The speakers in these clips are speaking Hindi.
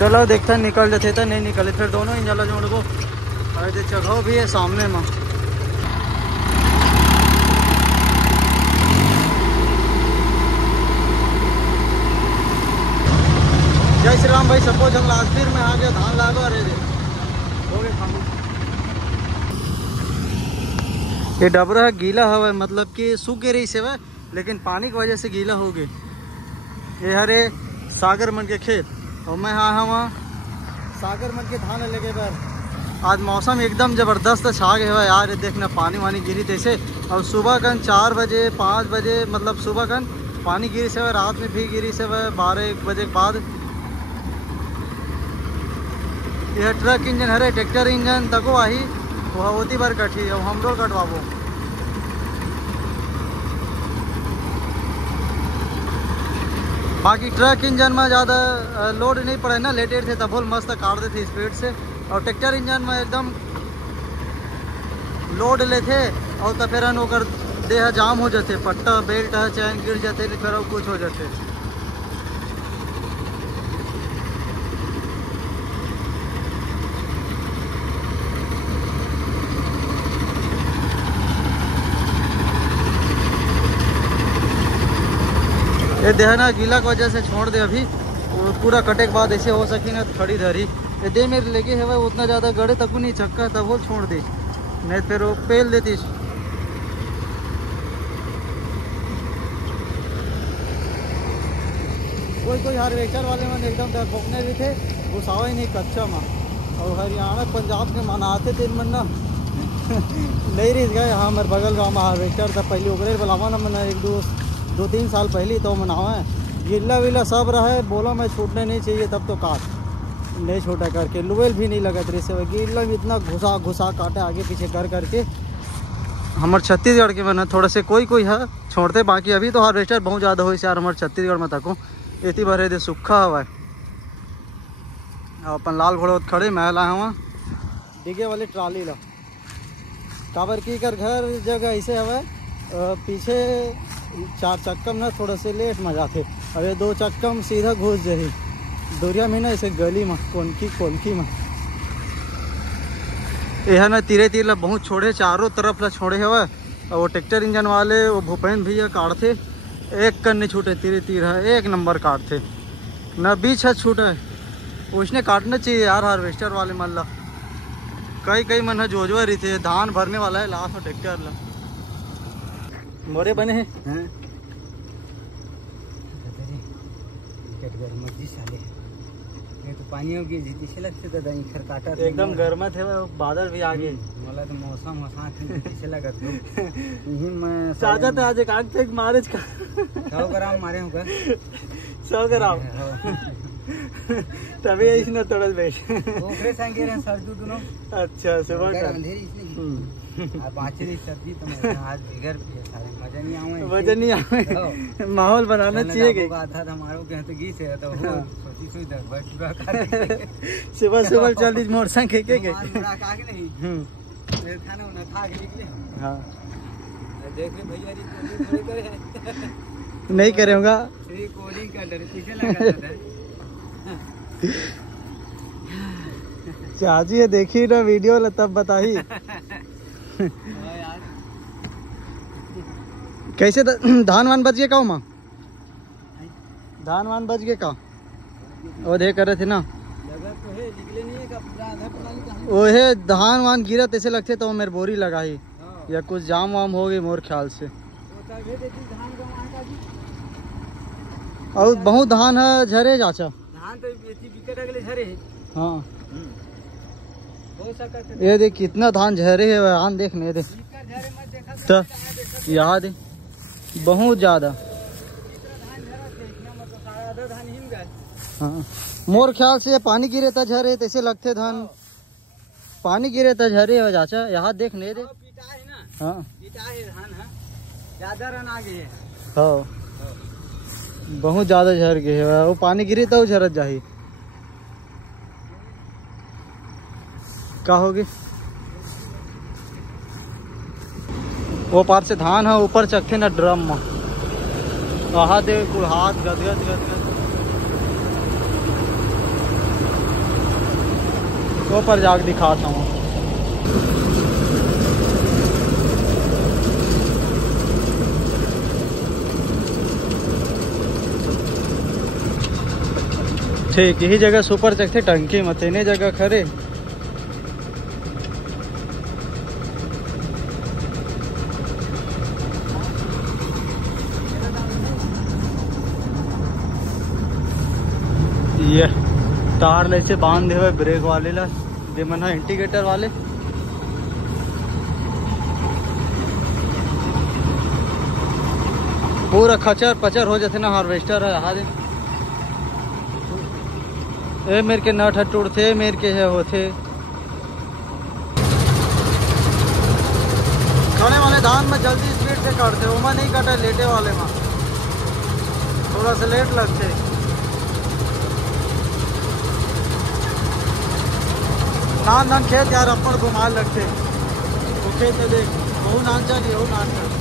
चलो देखते निकल जाते तो नहीं निकले, फिर दोनों इंजन जोड़ को अरे जगह भी है सामने में। जय श्री राम भाई, सबको जंगल आज फिर में आ गया धान लागो। अरे हो गए खामो। ये डबरा है गीला हवा, मतलब कि सूख गई रही से लेकिन पानी की वजह से गीला हो गए। ये हरे सागर मन के खेत और मैं आया वहाँ सागर मन के धान लगे बार। आज मौसम एकदम ज़बरदस्त छा गया है यार, देखना पानी वानी गिरी तैसे। और सुबह कन 4 बजे 5 बजे मतलब सुबह कन पानी गिरी से, रात में भी गिरी से 12-1 बजे के बाद। यह ट्रक इंजन हरे ट्रैक्टर इंजन तको आई वह होती बार कटी और हम लोग कटवाबो। बाकी ट्रक इंजन में ज़्यादा लोड नहीं पड़े ना, लेटेड थे तब मस्त काट देते स्पीड से। और ट्रैक्टर इंजन में एकदम लोड लेते और तो फिर ओकर देह जाम हो जाते, पट्टा बेल्ट है चैन गिर जाते, फिर कुछ हो जाते। ये देहना गीला की वजह से छोड़ दे अभी, पूरा कटे के बाद ऐसे हो सकी ना खड़ी धरी। ये दे मेरे लेके है वह उतना ज़्यादा गड़े तक नहीं चक्का, तब वो छोड़ दे नहीं फिर वो पेल देती। कोई हार्वेस्टर वाले मन एकदम डरपोकने भी थे, घुसावा ही नहीं कच्चा माँ। और हरियाणा पंजाब के मनाते थे मन ना नहीं रह गए। हाँ हमारे बगल गाँव में हार्वेस्टर था पहले, ओकरे बुलावा ना मैंने 2-3 साल पहले तो मनावा है। गिल्ला विल्ला सब रहा, बोला मैं छूटने नहीं चाहिए तब तो काट नहीं छोटा करके। लुवेल भी नहीं लगा तेरे से, गिल्ला भी इतना घुसा काटे आगे पीछे कर करके। हमारे छत्तीसगढ़ के मैंने थोड़ा से कोई है छोड़ते, बाकी अभी तो हार्वेस्टर बहुत ज़्यादा हो यार हमारे छत्तीसगढ़ में तको। इतनी भरे दे सूखा हवा है। अपन लाल घोड़े खड़े महल आए वहाँ डिगे वाली ट्राली ला काबर की कर घर जगह ऐसे हवा पीछे 4 चक्कम ना थोड़ा से लेट में जाते, अरे 2 चक्कम सीधा घुस जाही दूरिया में ना ऐसे गली में कोनकी में। यह ना तीर ला बहुत छोड़े, चारों तरफ ला छोड़े हवा। और वो ट्रैक्टर इंजन वाले वो भूपेंद्र भैया काटते, एक कन नहीं छूटे, तीर है एक नंबर काटते ना, बीच है छूटा है। उसने काटना चाहिए यार हार्वेस्टर वाले मन ला। कई मन है जोजवा रही थे, धान भरने वाला है लास्ट में ट्रैक्टर ला मोरे बने हैं। तो पानी हो गई जितने से लगते दादा इखर काटा एकदम गर्म थे, बादल भी आ गए। मला तो मौसम से लगा यही मैं चाचा तो आज काट थे मारे का 100 ग्राम मारे होगा 100 ग्राम तभी इसने तोड़ल बैठ ओकरे संगे रे सरदू दोनों। अच्छा सुबह का अंधेरी इसने अब बाचरी सर्दी तो मैं आज बिगर पिए सारे मजा नहीं आवे माहौल बनाना चाहिए कि था हमारो के तो गी से तो सोची पूरा कर सुबह चल दी मोटरसाइकिल के का के नहीं मेरे खाना ना था के निकले। हां देख ले भैया री थोड़ी करे नहीं करूंगा श्री कोलिंग का डर पीछे लगा था। चाची देखी ना वीडियो ला तब बताही कैसे धान वान बच गए का माँ, धान वान बच गए का वो देख कर रहे थे ना ओहे धान वान गिरा तैसे लगते तो मेरे बोरी लगाई या कुछ जाम वाम हो गई मोर ख्याल से। और बहुत धान है झरे चाचा धान तो विकेट अगले झरे। हाँ ये देख कितना धान झरे है धान देखने दे तो यहाँ दे बहुत ज्यादा। हाँ मोर ख्याल से पानी गिरे था झरे तैसे लगते धान, पानी गिरे था झरे हो चाचा यहाँ देख नहीं दे। हाँ ज्यादा रन आ गए। हाँ बहुत ज्यादा झर गए वो पानी गिरी तो झरत जाही का होगी। वो पार से धान है ऊपर चखते ना ड्रम में कहा दे हाथ गदगद वो पर जाके दिखाता हूँ। ठीक यही जगह सुपर चकते टंकी मत इन्हें जगह खरे। ये तार ले से बांधे हुए ब्रेक वाले ला मन इंडिकेटर वाले। पूरा खचर पचर हो जाते ना हार्वेस्टर है। हाँ ए मेरे के नट टूटते मेरे के है होते। खड़े वाले धान में जल्दी स्पीड से काटते उमा नहीं काटे लेटे वाले में थोड़ा सा लेट लगते। नान नान खेत यार अपन घुमाल लगते वो खेत में देख बहु नान चाहिए वो नान चाहिए।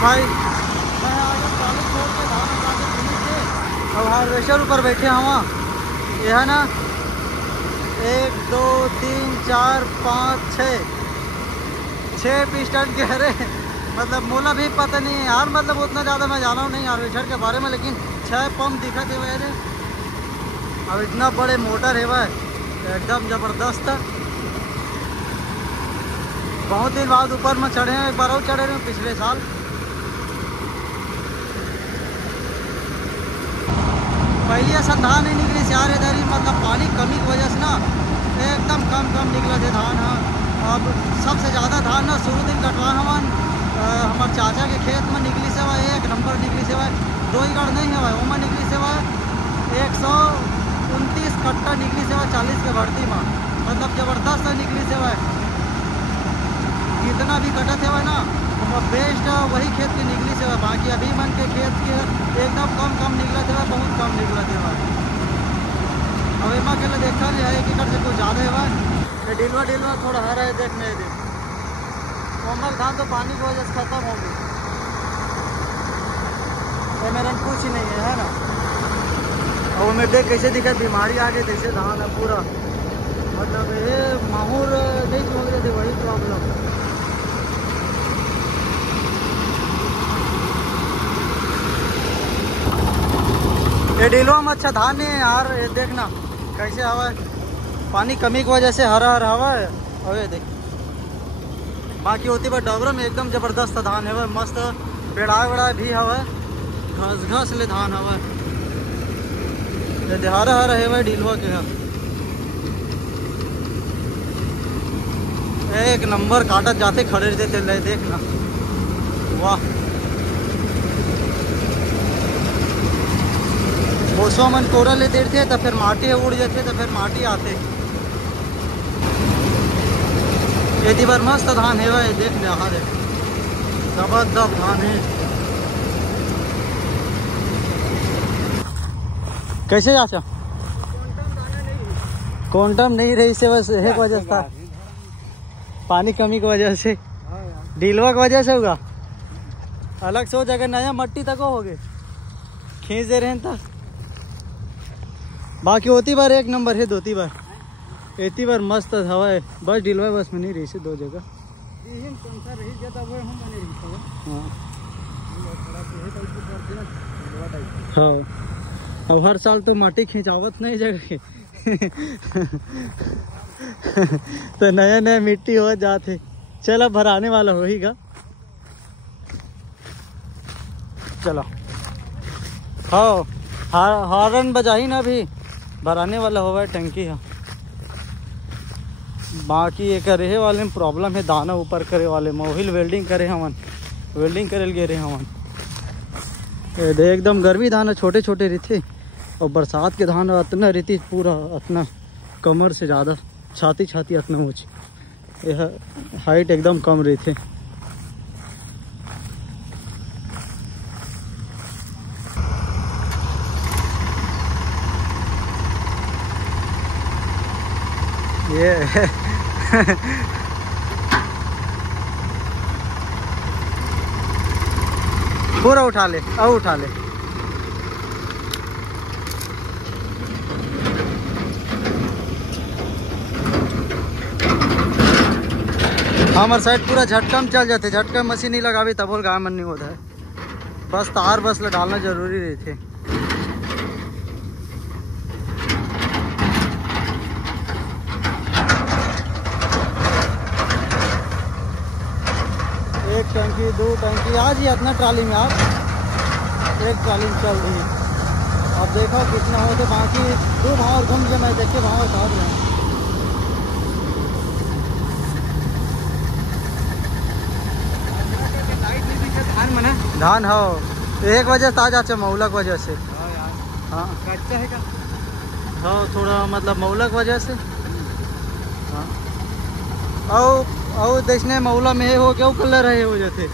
भाई मैं आ गया चालू छोड़ के धान उगा के फिनिश से। अब हार्वेस्टर ऊपर बैठे हम ये है ना 1 2 3 4 5 6 पिस्टन के अरे मतलब मोला भी पता नहीं है यार। मतलब उतना ज़्यादा मैं जाना हूँ नहीं हार्वेस्टर के बारे में लेकिन 6 पंप दिखते हुए रे। अब इतना बड़े मोटर है वह एकदम ज़बरदस्त। बहुत दिन बाद ऊपर में चढ़े हैं। एक बार और चढ़े रहे पिछले साल। पहले ऐसा धान नहीं निकली यार इधर ही मतलब पानी कमी की वजह से ना एकदम कम निकला थे धान। हाँ अब सबसे ज़्यादा धान ना शुरू दिन कटवा हमारे चाचा के खेत में निकली से वह 1 नंबर निकली से वह 2 एकड़ नहीं है वह उमा निकली से वह 129 कट्टा निकली से वह 40 के भर्ती में मतलब ज़बरदस्त निकली से वह। जितना भी कटा थे वह ना बेस्ट वही खेत की निकली से वह। बाकी अभी मन के खेत के एकदम कम निकला थे वह बहुत कम निकला थे वह। अब एमा के लिए देखा नहीं है 1 एकड़ से कुछ ज़्यादा है वह। डिलवा थोड़ा हरा है देखने दे। कोमल धान तो पानी की वजह से खत्म हो गई। ये मेरा कुछ ही नहीं है ना। और मैं देख कैसे दिखा बीमारी आ गई जैसे धान है पूरा मतलब ये माहौल नहीं छोड़ रहे थे वही प्रॉब्लम। ये डिलवा में अच्छा धान नहीं है यार। ये देखना कैसे हवा है पानी कमी की वजह से हरा हवा है। और ये देख बाकी होती पर डबरा में एकदम ज़बरदस्त धान है वह मस्त पेड़ा भी हवा है घास ले धान हवा है। हरा है वह डिलवा के है। 1 नंबर काटत जाते खड़े रहते ले देखना वाह। ओसवा मन कोरा ले देते थे तो फिर माटी उड़ जाते तो फिर माटी आते। यदि बार मस्त धान है वह देख ले। हाँ देख जबरदस्त धान है। कैसे जाते क्वांटम नहीं रही से बस एक वजह था पानी कमी की वजह से डीलवा की वजह से होगा। अलग से हो जगह नया मट्टी तक हो गए खींच दे रहे हैं तक। बाकी होती बार 1 नंबर है दोती बार एती बार मस्त हवा है। बस डिलवा बस में नहीं रही से 2 जगह। हाँ अब हर साल तो माटी खिंचावत नहीं जगह के तो नया मिट्टी हो जाते। चलो भराने वाला हो ही गा। चलो हाँ हॉर्न बजा ही ना भी भराने वाला हुआ है टंकी है। बाकी ये करे वाले में प्रॉब्लम है दाना ऊपर करे वाले में ओहिल वेल्डिंग करे हमन वेल्डिंग करे गे रहे हमन। एकदम गर्मी धान छोटे छोटे रहते और बरसात के धान इतना रहती पूरा इतना कमर से ज़्यादा छाती अतना ऊँच। यह हाइट एकदम कम रहते। ये पूरा उठा ले, अब उठा ले। हमारे साइड पूरा झटका में चल जाते, झटका में मशीन नहीं लगावी तब बोल गाय मन नहीं होता है। बस तार बस ला डालना जरूरी रहते। एक टंकी 2 टंकी आज ही इतना ट्राली में आप एक ट्राली में चल रही है। अब देखो कितना हो तो बाकी 2 भाव घूम के मैं देखे भाव उतार रहे हैं। धान हो 1 वजह से आ जाते मौलक वजह से। हाँ कच्चा है क्या? हाँ थोड़ा मतलब मौलक वजह से। हाँ और देखने मौला में हो क्या कलर है हो जाते।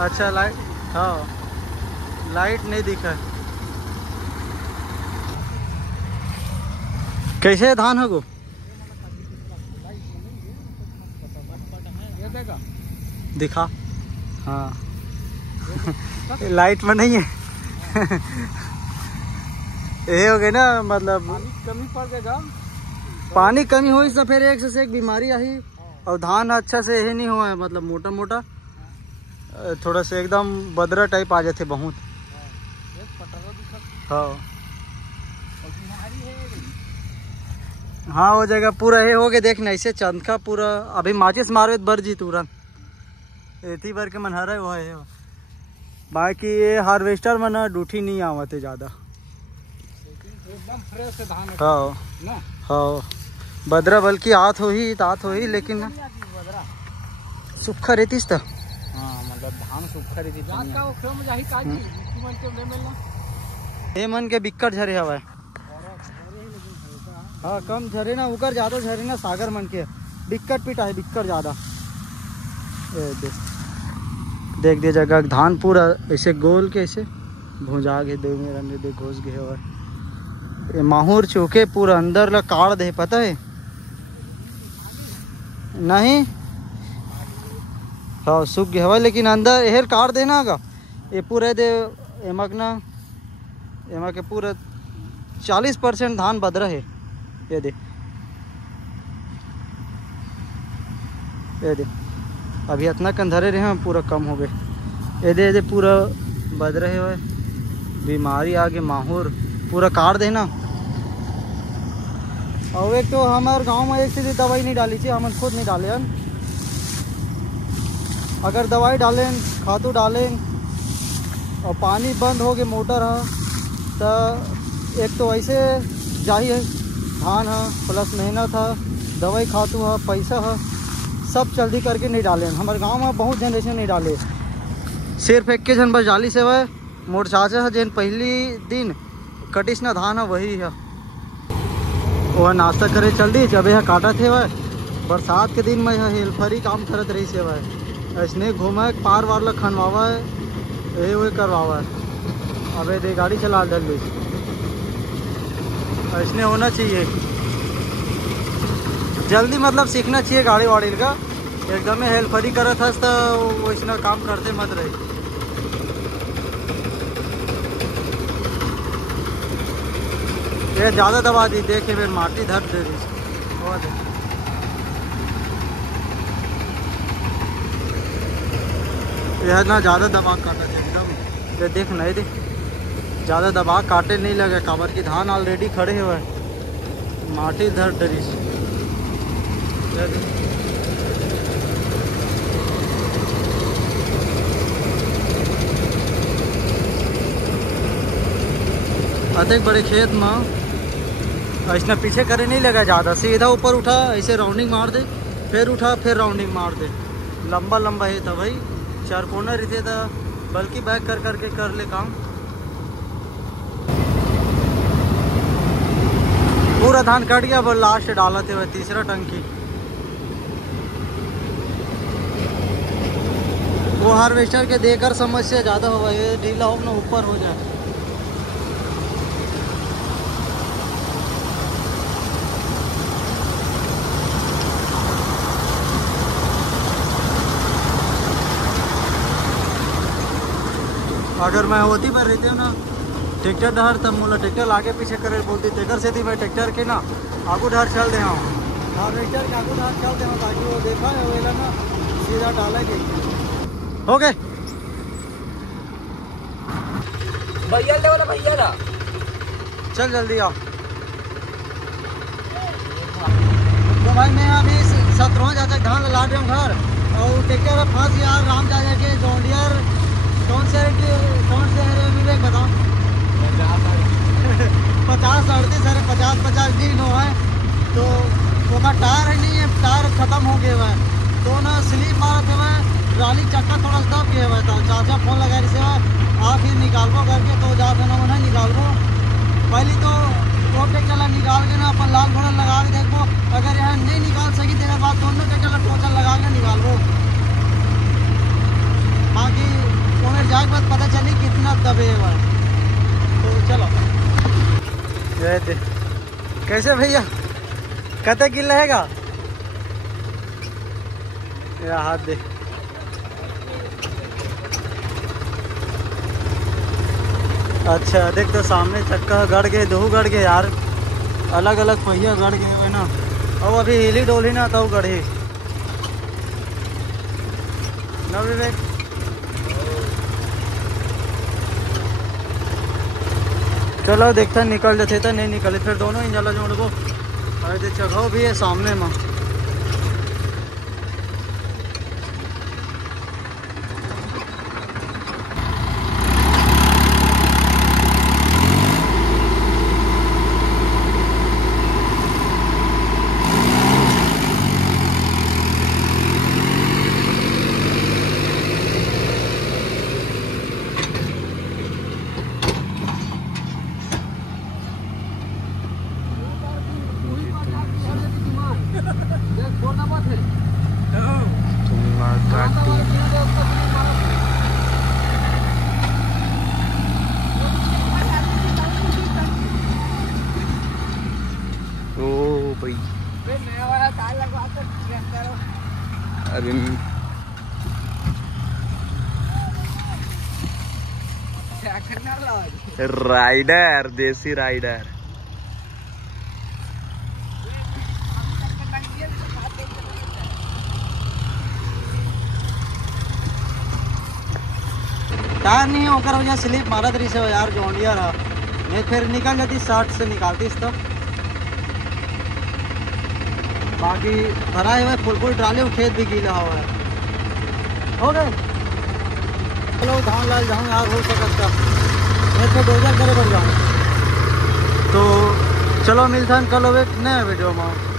अच्छा लाइट, हाँ लाइट नहीं दिखा। कैसे है धान हो दिखा? हाँ लाइट में नहीं है। ये हो गए ना मतलब कमी पड़ गएगा। पानी कमी हुई तो फिर एक से एक बीमारी आई। और धान अच्छा से यही नहीं हुआ है मतलब मोटा मोटा थोड़ा सा एकदम बदरा टाइप आ जाते बहुत। हाँ हाँ हो जाएगा पूरा। ये हो गया देखना ऐसे चंदका पूरा। अभी माचिस मारवे बर जी तुरंत एथी भर के मन हरा हुआ है। बाकी ये हार्वेस्टर में ना डूठी नहीं आवते ज़्यादा, एकदम फ्रेश धान है। हाँ ना हाँ बदरा बल्कि आत हो ही लेकिन ना सूखा रहती तो। हाँ मतलब धान सूखा रहती का ओखरा में जाही काजी मन के ले मिलना। ये मन के बिक्कट झरे हवा है। हाँ कम झरे ना उकर ज़्यादा झरे ना सागर मन के बिक्कट पीटा है बिक्कट ज़्यादा। देख दे जगह धान पूरा ऐसे गोल के ऐसे भुजा गए दे मेरा दे घुस गए। और ये माहौर चौके पूरा अंदर ला काट दे पता है नहीं। हाँ सूख गया हुआ लेकिन अंदर हेर काट देना का ये पूरे दे एमक ना एमक के पूरा 40% धान बदरा है। ये दे अभी इतना कंधरे रहे हैं पूरा कम हो गए। ये दे पूरा बद रहे हुए बीमारी आगे माहौर पूरा काट देना। और एक तो हमारे गांव में एक सीधी दवाई नहीं डाली थी, हम खुद नहीं डाले। अगर दवाई डालें खादू डालें और पानी बंद हो गए मोटर है तो एक तो ऐसे जाही है धान है प्लस मेहनत है दवाई खातू है पैसा है सब जल्दी करके नहीं डाले। हमारे गांव में बहुत जन ऐसे नहीं डाले, सिर्फ एक के जन बस डाली से वह मोर चाचा है जन पहली दिन कटिस ना धान है वही है। वह नाश्ता करे चल दी जब यह काटा थे वह बरसात के दिन में यह हेल्फरी काम करत रही से वह ऐसने घूमा पार वार ला खनवावा है यही वही करवावा है। अब दे गाड़ी चला डल ली ऐसने होना चाहिए जल्दी मतलब सीखना चाहिए गाड़ी वाड़ी का एकदम हेल्परी करत हस तो वैसना काम करते मत रही। ये ज़्यादा दबा दी देखे फिर माटी धर दे रही यह ना ज़्यादा दबा काटा एकदम। ये देख नहीं दे ज़्यादा दबा काटे नहीं लगे काबर की धान ऑलरेडी खड़े हुए माटी धर डरी। अधिक बड़े खेत में ऐसा पीछे करे नहीं लगा ज़्यादा सीधा ऊपर उठा ऐसे राउंडिंग मार दे फिर उठा फिर राउंडिंग मार दे लंबा लंबा है था भाई 4 कोना रहते था बल्कि बैक कर करके कर ले काम। पूरा धान कट गया पर लास्ट डाला थे वह तीसरा टंकी। वो हार्वेस्टर के देकर समस्या ज़्यादा हुआ है ढीला हो ना ऊपर हो जाए। अगर मैं होती पर रहती हूँ ना ट्रैक्टर डहर तब मुला ट्रैक्टर आगे पीछे करे बोलती ट्रैक्टर से थी मैं ट्रैक्टर के ना आगू डहर चल दे हूँ हार्वेस्टर के आगू डहर चल दे हूँ ताकि वो देखा है वो ना सीधा डालेगी। हो गए भैया ले वाला भैया ला चल जल्दी आओ। तो भाई मैं अभी 17 जा तक धान ला रहा हूँ घर और ट्रैक्टर फंस यार राम जा के जॉन्डियर कौन से है विवेक बताओ 50-38 है 50-50 दिन हो है तो उसका टायर है नहीं है टायर खत्म हो गया है तो ना स्लिप मारा थे मैं ट्राली चक्का थोड़ा दब गया हुआ था चाचा फोन लगा रही से आप फिर निकालबो करके तो जाते ना उन्हें निकालबो पहले तो वो ट्रैक्टर निकाल के ना अपन लाल घोड़ा लगा के देखो अगर यहाँ नहीं निकाल सकी तेरे बाद दोनों ट्रैक्टर टोचल लगा के निकालबो बाकी उन्हें जाके बाद पता चली कितना दबे हुआ तो चलो कैसे भैया कते गिल रहेगा या हाथ दे अच्छा देख तो सामने चक्का गड़ गए दो गड़ गए यार अलग अलग पहिया गड़ गए है ना और अभी हिली डोली ना तो गढ़ी ना विवेक चलो देखता निकल जाते तो नहीं निकले फिर दोनों इंजन जोड़बो अरे जगह भी है सामने में राइडर देसी राइडर टायर नहीं होकर वजह स्लिप मारा तरी से यार जॉन्डियर नहीं फिर निकल जाती 60 से निकालती इस तब बाकी भरा हुआ फुल ट्राली खेत भी गीला हुआ है हो गए चलो धान लाल जाऊँ यार हो सकता मैं तो डोजर करे बढ़ जाऊँ तो चलो मिलता है कल नए वीडियो में।